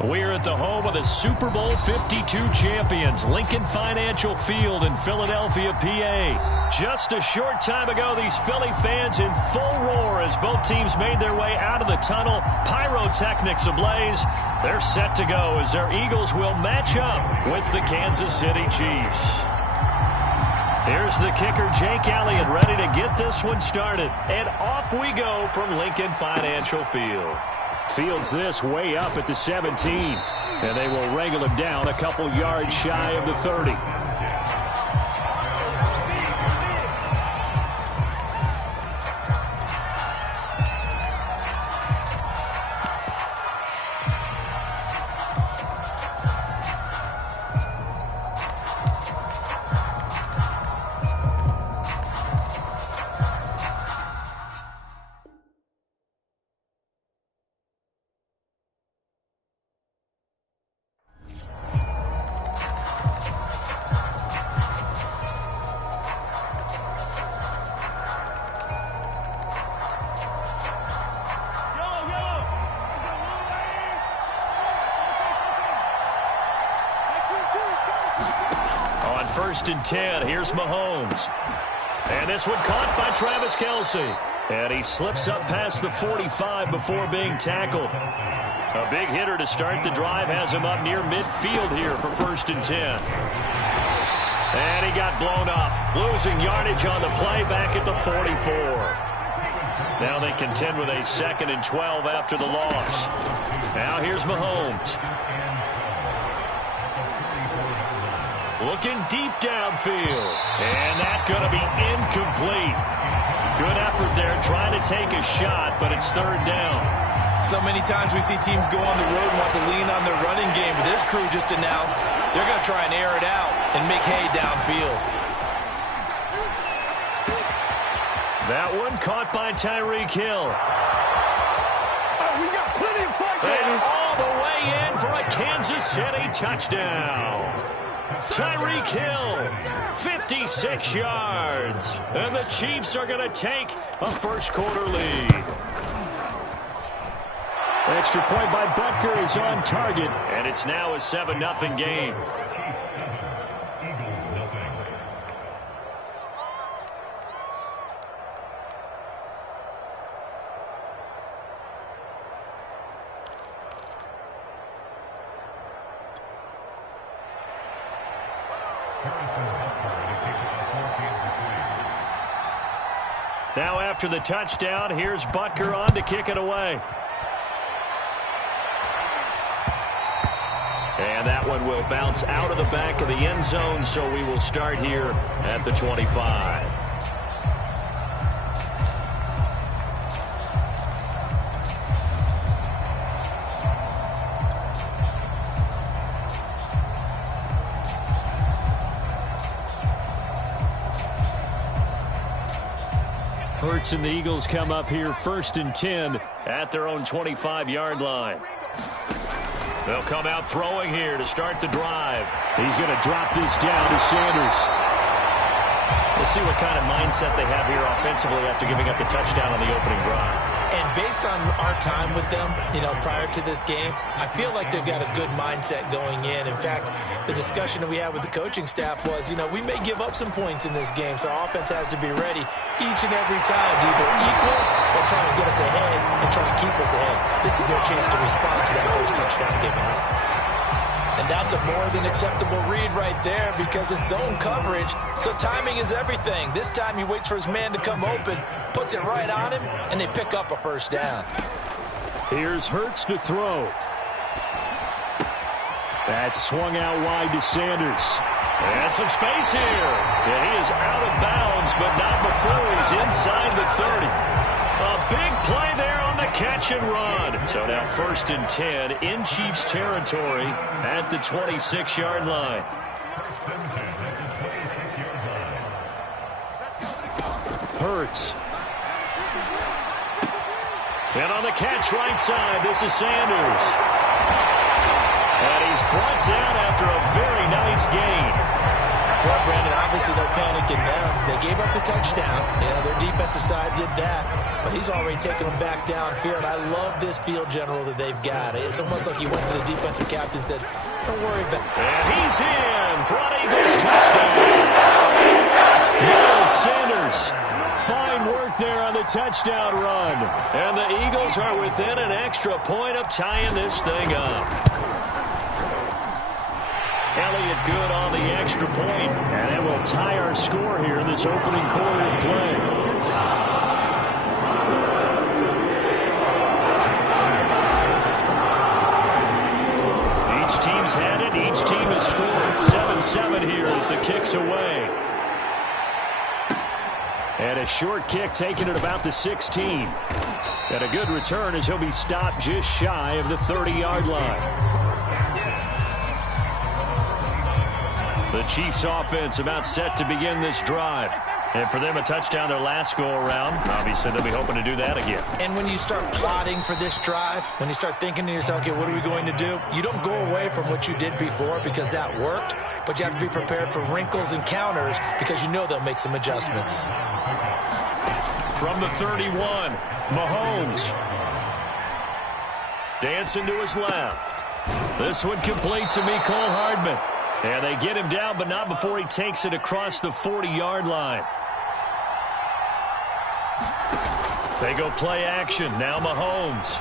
We're at the home of the Super Bowl 52 champions, Lincoln Financial Field in Philadelphia, PA. Just a short time ago, these Philly fans in full roar as both teams made their way out of the tunnel. Pyrotechnics ablaze. They're set to go as their Eagles will match up with the Kansas City Chiefs. Here's the kicker, Jake Elliott, ready to get this one started. And off we go from Lincoln Financial Field. Fields this way up at the 17. And they will wrangle him down a couple yards shy of the 30. First and 10, here's Mahomes. And this one caught by Travis Kelce. And he slips up past the 45 before being tackled. A big hitter to start the drive has him up near midfield here for first and 10. And he got blown up, losing yardage on the play back at the 44. Now they contend with a 2nd and 12 after the loss. Now here's Mahomes. Looking deep downfield. And that's going to be incomplete. Good effort there trying to take a shot, but it's 3rd down. So many times we see teams go on the road and want to lean on their running game, but this crew just announced they're going to try and air it out and make hay downfield. That one caught by Tyreek Hill. We got plenty of fight, baby. And all the way in for a Kansas City touchdown. Tyreek Hill, 56 yards. And the Chiefs are going to take a first-quarter lead. Extra point by Butker is on target. And it's now a 7-0 game. Now after the touchdown, here's Butker on to kick it away. And that one will bounce out of the back of the end zone, so we will start here at the 25. Hurts and the Eagles come up here 1st and 10 at their own 25-yard line. They'll come out throwing here to start the drive. He's going to drop this down to Sanders. We'll see what kind of mindset they have here offensively after giving up the touchdown on the opening drive. And based on our time with them, prior to this game, I feel like they've got a good mindset going in. In fact, the discussion that we had with the coaching staff was, we may give up some points in this game, so our offense has to be ready each and every time to either equal or try to get us ahead and try to keep us ahead. This is their chance to respond to that first touchdown given up. And that's a more than acceptable read right there because it's zone coverage, so timing is everything. This time he waits for his man to come open, puts it right on him, and they pick up a first down. Here's Hurts to throw. That's swung out wide to Sanders. And some space here. And he is out of bounds, but not before he's inside the 30. A big play there on the catch and run. So now 1st and 10 in Chiefs territory at the 26-yard line. Hurts. And on the catch right side, this is Sanders. And he's brought down after a very nice gain. Well, Brandon, obviously no panic in them. They gave up the touchdown. Their defensive side did that. but he's already taken them back downfield. I love this field general that they've got. It's almost like he went to the defensive captain and said, don't worry about it. And he's in for an Eagles touchdown. Miles Sanders. Fine work there on the touchdown run. And the Eagles are within an extra point of tying this thing up. Elliott good on the extra point, and it will tie our score here in this opening quarter of play. Each team's had it. Each team has scored. 7-7 here as the kick's away. And a short kick taken at about the 16. And a good return as he'll be stopped just shy of the 30-yard line. The Chiefs offense about set to begin this drive. And for them, a touchdown their last go-around. Obviously, they'll be hoping to do that again. And when you start plotting for this drive, when you start thinking to yourself, okay, what are we going to do? You don't go away from what you did before because that worked, but you have to be prepared for wrinkles and counters because you know they'll make some adjustments. From the 31, Mahomes. Dancing to his left. This one complete to Mecole Hardman. And they get him down, but not before he takes it across the 40-yard line. They go play action. Now Mahomes.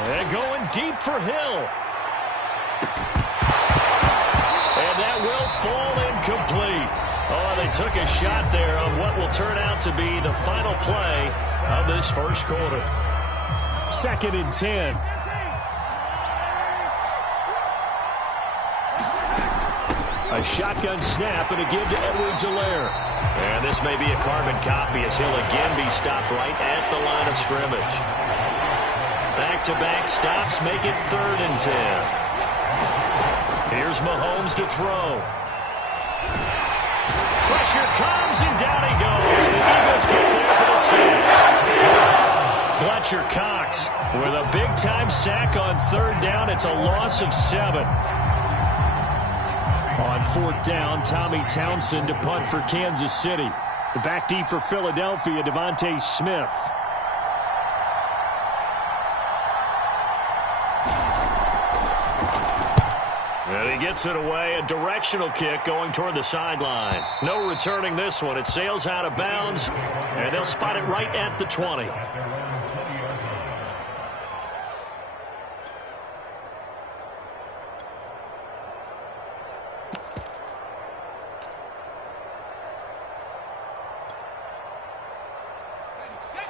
And going deep for Hill. And that will fall incomplete. Oh, they took a shot there on what will turn out to be the final play of this first quarter. 2nd and 10. A shotgun snap and a give to Edwards-Helaire. And this may be a carbon copy as he'll again be stopped right at the line of scrimmage. Back-to-back stops make it 3rd and 10. Here's Mahomes to throw. Pressure comes and down he goes. The Eagles get there for the sack. Fletcher Cox with a big-time sack on 3rd down. It's a loss of 7. On 4th down, Tommy Townsend to punt for Kansas City. The back deep for Philadelphia, Devontae Smith. And he gets it away, a directional kick going toward the sideline. No returning this one. It sails out of bounds, and they'll spot it right at the 20.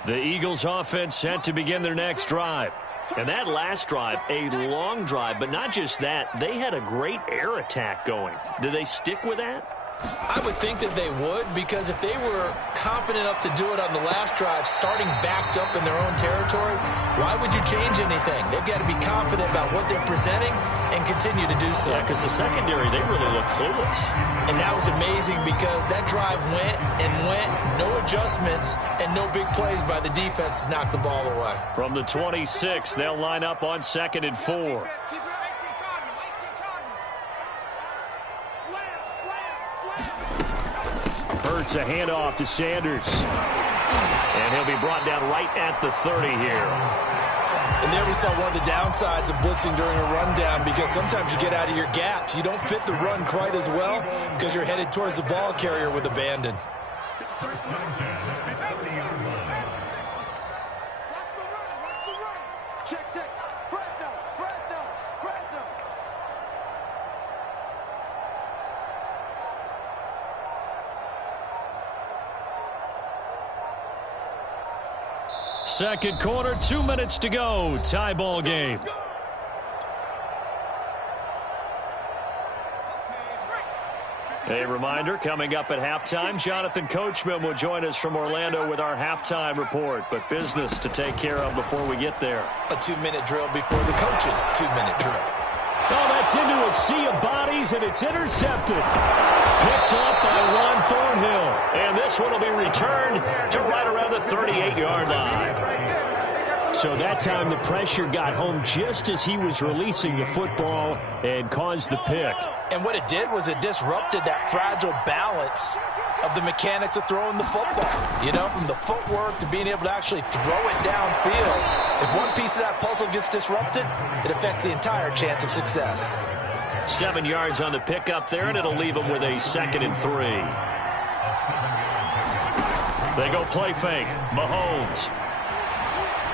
The Eagles offense set to begin their next drive. And that last drive, a long drive, but not just that, they had a great air attack going. Do they stick with that? I would think that they would, because if they were confident enough to do it on the last drive, starting backed up in their own territory, why would you change anything? They've got to be confident about what they're presenting and continue to do so. Yeah, because the secondary, they really look clueless. And that was amazing because that drive went and went, no adjustments, and no big plays by the defense to knock the ball away. From the 26, they'll line up on 2nd and 4. Hurts a handoff to Sanders. And he'll be brought down right at the 30 here. And there we saw one of the downsides of blitzing during a rundown, because sometimes you get out of your gaps. You don't fit the run quite as well because you're headed towards the ball carrier with abandon. Second quarter, 2 minutes to go. Tie ball game. A reminder, coming up at halftime, Jonathan Coachman will join us from Orlando with our halftime report. But business to take care of before we get there. A 2-minute drill before the coach's 2-minute drill. Oh, that's into a sea of bodies, and it's intercepted. Picked up by Juan Thornhill. And this one will be returned to right around the 38-yard line. So that time the pressure got home just as he was releasing the football and caused the pick. And what it did was it disrupted that fragile balance of the mechanics of throwing the football. You know, from the footwork to being able to actually throw it downfield. If one piece of that puzzle gets disrupted, it affects the entire chance of success. 7 yards on the pickup there, and it'll leave them with a 2nd and 3. They go play fake. Mahomes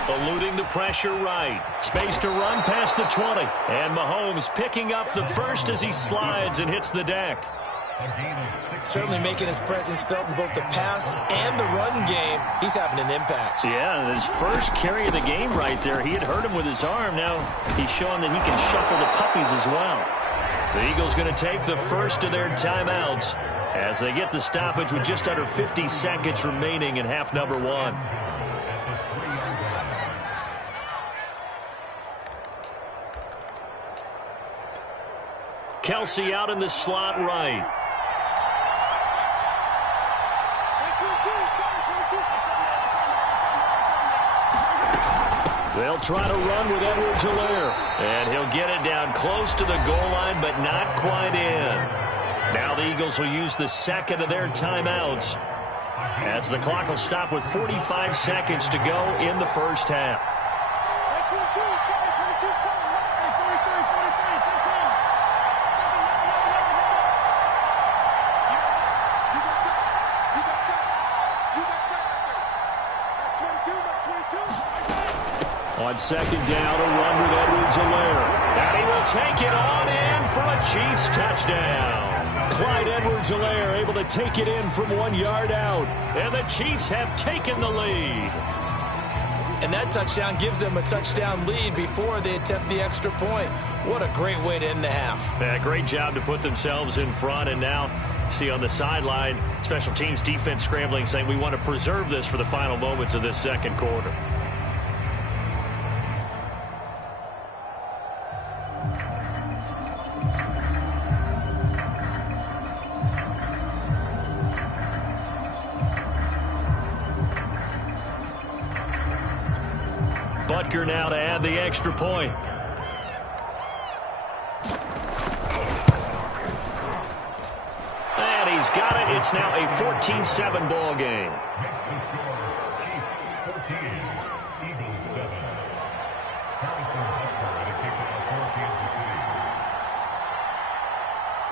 eluding the pressure right. Space to run past the 20. And Mahomes picking up the first as he slides and hits the deck. Certainly making his presence felt in both the pass and the run game. He's having an impact. Yeah, his first carry of the game right there. He had hurt him with his arm. Now he's showing that he can shuffle the puppies as well. The Eagles going to take the first of their timeouts as they get the stoppage with just under 50 seconds remaining in half number 1. Kelsey out in the slot right. They'll try to run with Edwards-Helaire. And he'll get it down close to the goal line, but not quite in. Now the Eagles will use the second of their timeouts as the clock will stop with 45 seconds to go in the first half. On second down, a run with Edwards-Helaire. And he will take it on in for a Chiefs touchdown. Clyde Edwards-Helaire able to take it in from 1 yard out. And the Chiefs have taken the lead. And that touchdown gives them a touchdown lead before they attempt the extra point. What a great way to end the half. Yeah, great job to put themselves in front. And now, see on the sideline, special teams defense scrambling, saying we want to preserve this for the final moments of this second quarter. Butker now to add the extra point. And he's got it. It's now a 14-7 ball game.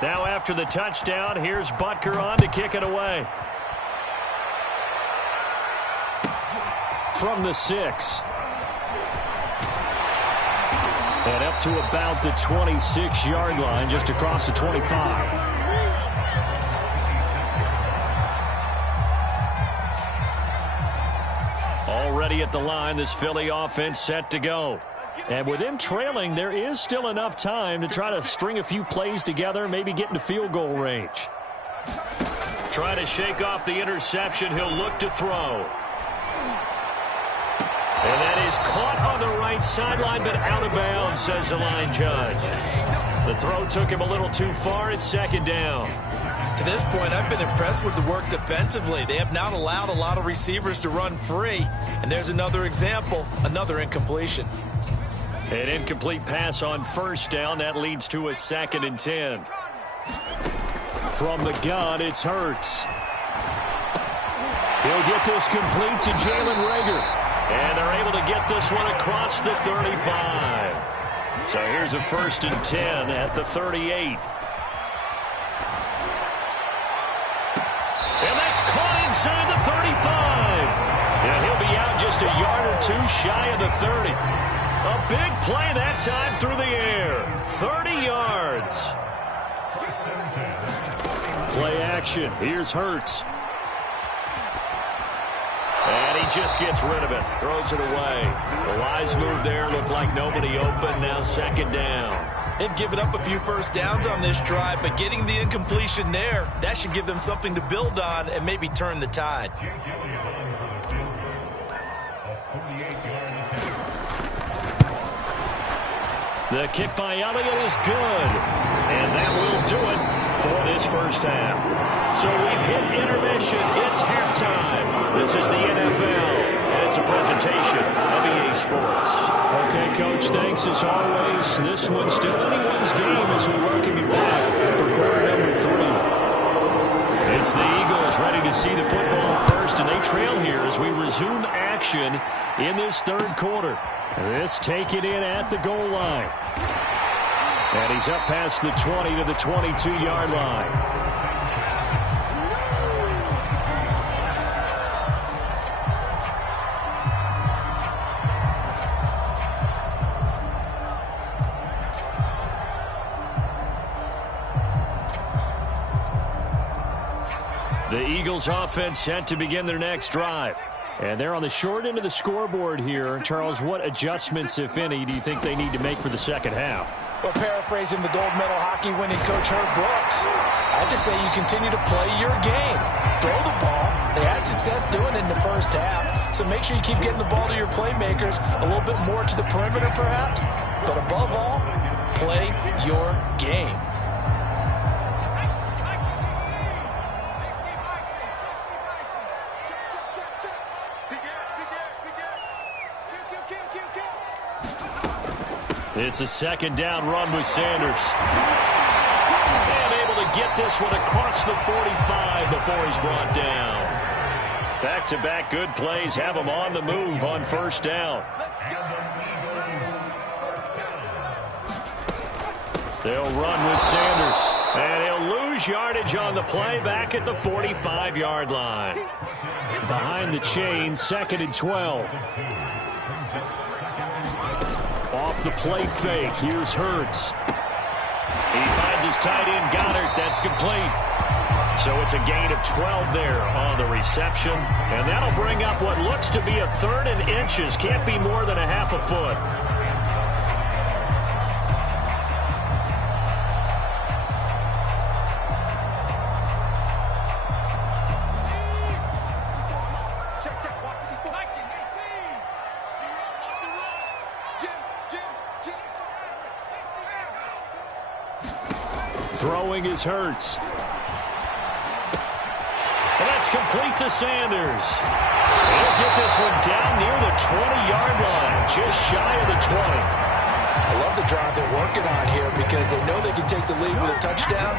Now after the touchdown, here's Butker on to kick it away. From the 6. And up to about the 26-yard line, just across the 25. Already at the line, this Philly offense set to go. And with them trailing, there is still enough time to try to string a few plays together, maybe get into field goal range. Trying to shake off the interception, he'll look to throw. And that is caught on the right sideline, but out of bounds, says the line judge. The throw took him a little too far. It's second down. To this point, I've been impressed with the work defensively. They have not allowed a lot of receivers to run free. And there's another example, another incompletion. An incomplete pass on first down. That leads to a 2nd and 10. From the gun, it's Hurts. He'll get this complete to Jalen Reagor. And they're able to get this one across the 35. So here's a 1st and 10 at the 38. And that's caught inside the 35. And he'll be out just a yard or two shy of the 30. A big play that time through the air. 30 yards. Play action. Here's Hurts. And he just gets rid of it. Throws it away. The wise move there. Looked like nobody open. Now second down. They've given up a few first downs on this drive, but getting the incompletion there, that should give them something to build on and maybe turn the tide. The kick by Elliott is good. And that will do it for this first half. So we've hit intermission. It's halftime. This is the NFL, and it's a presentation of EA Sports. Okay, Coach, thanks as always. This one's still anyone's game as we welcome you back for quarter number 3. It's the Eagles ready to see the football first, and they trail here as we resume action in this third quarter. This taken in at the goal line. And he's up past the 20 to the 22-yard line. The Eagles offense set to begin their next drive. And they're on the short end of the scoreboard here. Charles, what adjustments, if any, do you think they need to make for the second half? Well, paraphrasing the gold medal hockey winning coach Herb Brooks, I just say you continue to play your game. Throw the ball. They had success doing it in the first half. So make sure you keep getting the ball to your playmakers, a little bit more to the perimeter perhaps. But above all, play your game. It's a second down run with Sanders. And able to get this one across the 45 before he's brought down. Back-to-back good plays have him on the move on first down. They'll run with Sanders. And he'll lose yardage on the play back at the 45-yard line. Behind the chain, 2nd and 12. Off the play fake, here's Hurts. He finds his tight end, Goddard. That's complete. So it's a gain of 12 there on the reception. And that'll bring up what looks to be a 3rd and inches. Can't be more than a half a foot. Throwing is Hurts. And that's complete to Sanders. He'll get this one down near the 20-yard line, just shy of the 20. I love the drive they're working on here because they know they can take the lead with a touchdown.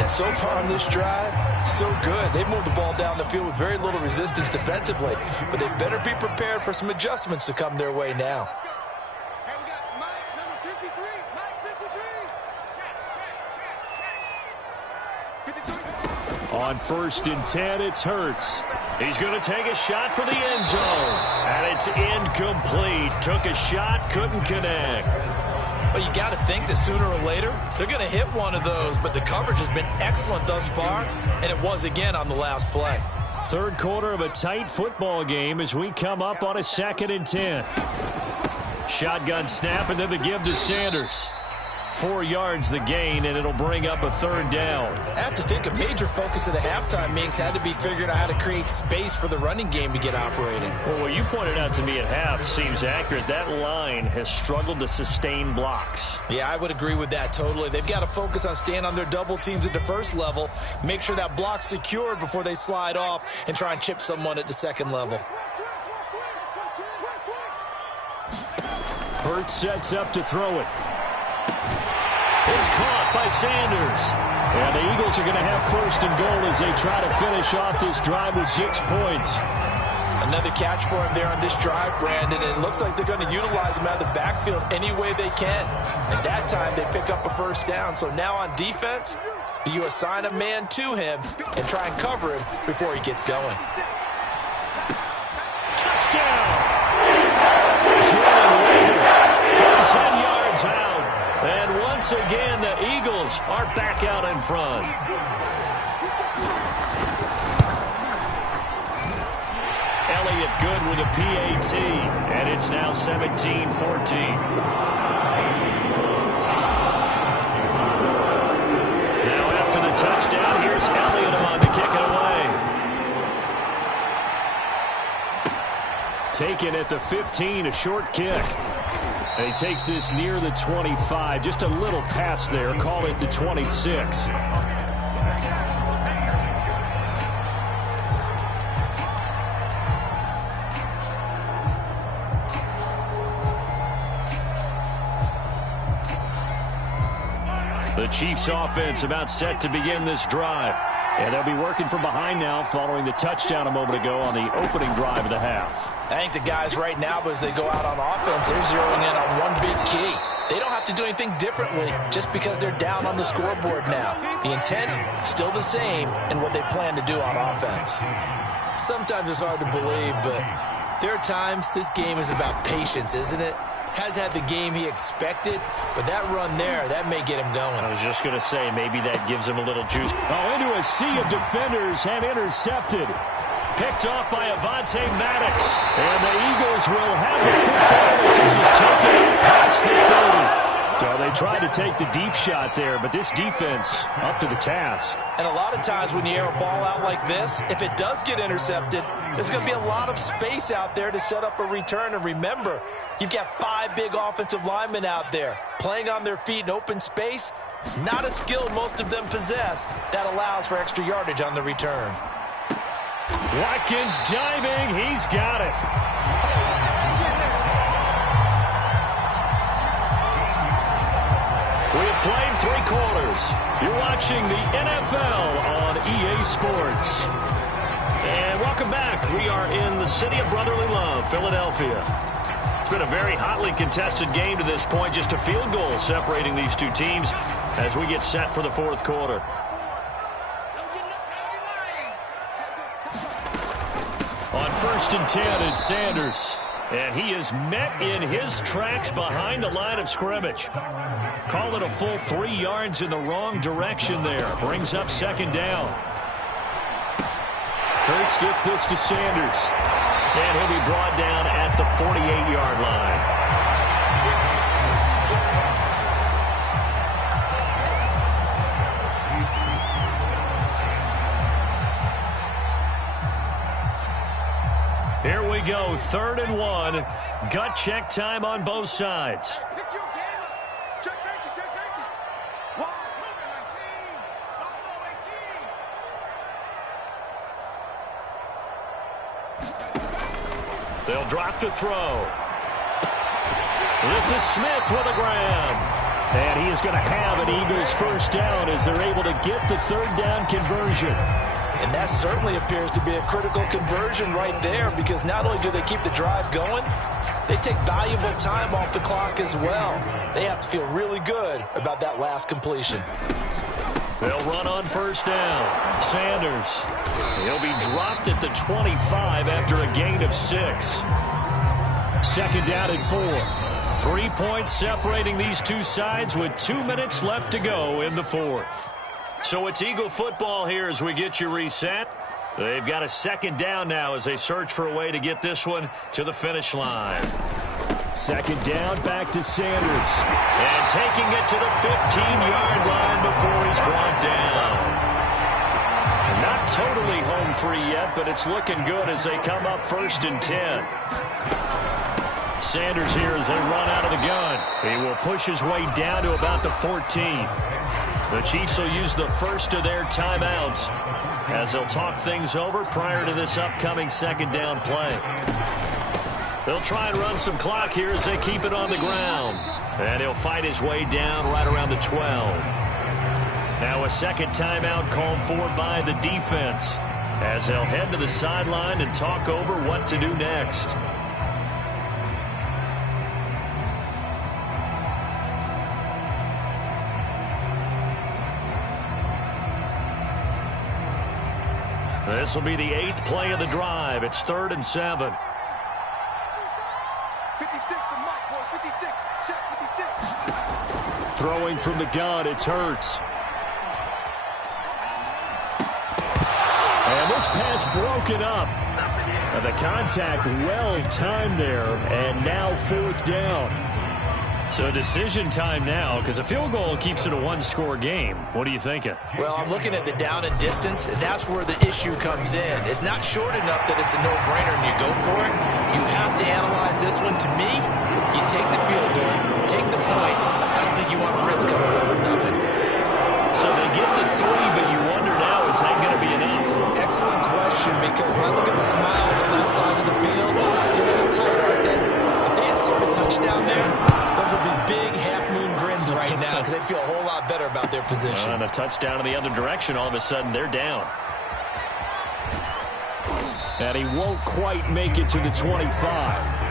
And so far on this drive, so good. They've moved the ball down the field with very little resistance defensively. But they better be prepared for some adjustments to come their way now. On 1st and 10, it's Hurts. He's going to take a shot for the end zone. And it's incomplete. Took a shot, couldn't connect. Well, you got to think that sooner or later, they're going to hit one of those. But the coverage has been excellent thus far, and it was again on the last play. Third quarter of a tight football game as we come up on a 2nd and 10. Shotgun snap, and then the give to Sanders. 4 yards the gain, and it'll bring up a 3rd down. I have to think a major focus of the halftime meetings had to be figuring out how to create space for the running game to get operating. Well, what you pointed out to me at half seems accurate. That line has struggled to sustain blocks. Yeah, I would agree with that totally. They've got to focus on staying on their double teams at the first level, make sure that block's secured before they slide off and try and chip someone at the second level. Hurts sets up to throw it. It's caught by Sanders. And the Eagles are going to have 1st and goal as they try to finish off this drive with 6 points. Another catch for him there on this drive, Brandon, and it looks like they're going to utilize him out of the backfield any way they can. And that time they pick up a 1st down. So now on defense, you assign a man to him and try and cover him before he gets going. Touchdown! Jordan Reader from 10 yards out. And once again, the Eagles are back out in front. Elliott good with a PAT, and it's now 17-14. Now after the touchdown, here's Elliott on to kick it away. Taken at the 15, a short kick. And he takes this near the 25, just a little pass there, call it the 26. The Chiefs offense about set to begin this drive. And they'll be working from behind now following the touchdown a moment ago on the opening drive of the half. I think the guys right now, as they go out on offense, they're zeroing in on one big key. They don't have to do anything differently just because they're down on the scoreboard now. The intent, still the same in what they plan to do on offense. Sometimes it's hard to believe, but there are times this game is about patience, isn't it? Has had the game he expected, but that run there, that may get him going. I was just going to say, maybe that gives him a little juice. Oh, into a sea of defenders and intercepted. Picked off by Avonte Maddox. And the Eagles will have the football as this is taken out past the 30. So they tried to take the deep shot there, but this defense up to the task. And a lot of times when you air a ball out like this, if it does get intercepted, there's going to be a lot of space out there to set up a return. And remember, you've got 5 big offensive linemen out there playing on their feet in open space. Not a skill most of them possess that allows for extra yardage on the return. Watkins diving. He's got it. We have played 3 quarters. You're watching the NFL on EA Sports. And welcome back. We are in the city of brotherly love, Philadelphia. It's been a very hotly contested game to this point. Just a field goal separating these two teams as we get set for the 4th quarter. On 1st and 10, it's Sanders. And he is met in his tracks behind the line of scrimmage. Call it a full 3 yards in the wrong direction there. Brings up 2nd down. Hurts gets this to Sanders. And he'll be brought down at the 48-yard line. Here we go, 3rd and 1. Gut check time on both sides. They'll drop to throw. This is Smith with a grab. And he is going to have an Eagles 1st down as they're able to get the 3rd down conversion. And that certainly appears to be a critical conversion right there, because not only do they keep the drive going, they take valuable time off the clock as well. They have to feel really good about that last completion. They'll run on 1st down. Sanders. He'll be dropped at the 25 after a gain of 6. 2nd down and 4. 3 points separating these two sides with 2 minutes left to go in the 4th. So it's Eagle football here as we get you reset. They've got a 2nd down now as they search for a way to get this one to the finish line. 2nd down, back to Sanders. And taking it to the 15-yard line before he's brought down. Not totally home free yet, but it's looking good as they come up 1st and 10. Sanders here as they run out of the gun. He will push his way down to about the 14. The Chiefs will use the first of their timeouts as they'll talk things over prior to this upcoming 2nd down play. They'll try and run some clock here as they keep it on the ground. And he'll fight his way down right around the 12. Now a 2nd timeout called for by the defense as they'll head to the sideline and talk over what to do next. This will be the 8th play of the drive. It's 3rd and 7. 56 for Mike, boys. 56. Check 56. Throwing from the gun, it's Hurts. And this pass broken up. And the contact well timed there, and now 4th down. So decision time now, because a field goal keeps it a 1-score game. What are you thinking? Well, I'm looking at the down and distance, and that's where the issue comes in. It's not short enough that it's a no-brainer and you go for it. You have to analyze this one. To me, you take the field goal, take the point. I don't think you want to risk coming away with nothing. So they get the 3, but you wonder now, is that going to be enough? Excellent question, because when I look at the smiles on that side of the field, it's a little tight, aren't they? If they had scored a touchdown there, the those will be big half-moon grins right now because they feel a whole lot better about their position. And a touchdown in the other direction, all of a sudden they're down. And he won't quite make it to the 25.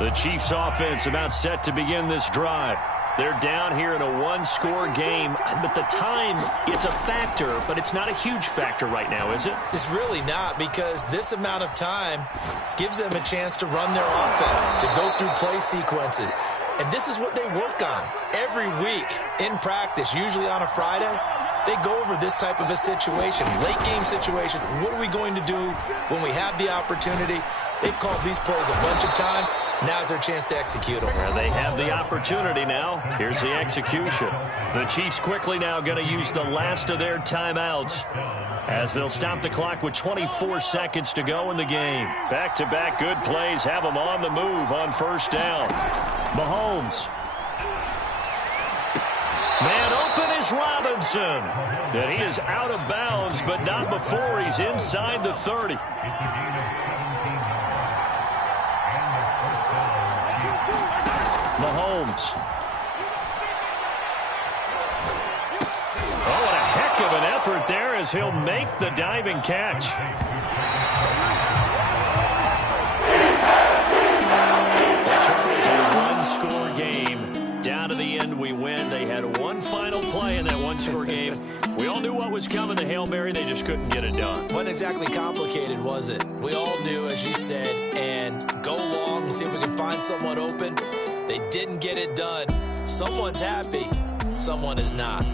The Chiefs offense about set to begin this drive. They're down here in a one-score game, but the time, it's a factor, but it's not a huge factor right now, is it? It's really not, because this amount of time gives them a chance to run their offense, to go through play sequences. And this is what they work on every week in practice, usually on a Friday. They go over this type of a situation, late game situation. What are we going to do when we have the opportunity? They've called these plays a bunch of times. Now's their chance to execute them. Well, they have the opportunity now. Here's the execution. The Chiefs quickly now going to use the last of their timeouts as they'll stop the clock with 24 seconds to go in the game. Back-to-back good plays have them on the move on first down. Mahomes. Man open is Robinson. And he is out of bounds, but not before he's inside the 30. Mahomes. Oh, what a heck of an effort there as he'll make the diving catch. Chargers in a one-score game. Down to the end, we win. They had one final play in that one-score game. We all knew what was coming, the Hail Mary. They just couldn't get it done. Wasn't exactly complicated, was it? We all knew, as you said, and go long and see if we can find someone open. They didn't get it done. Someone's happy. Someone is not.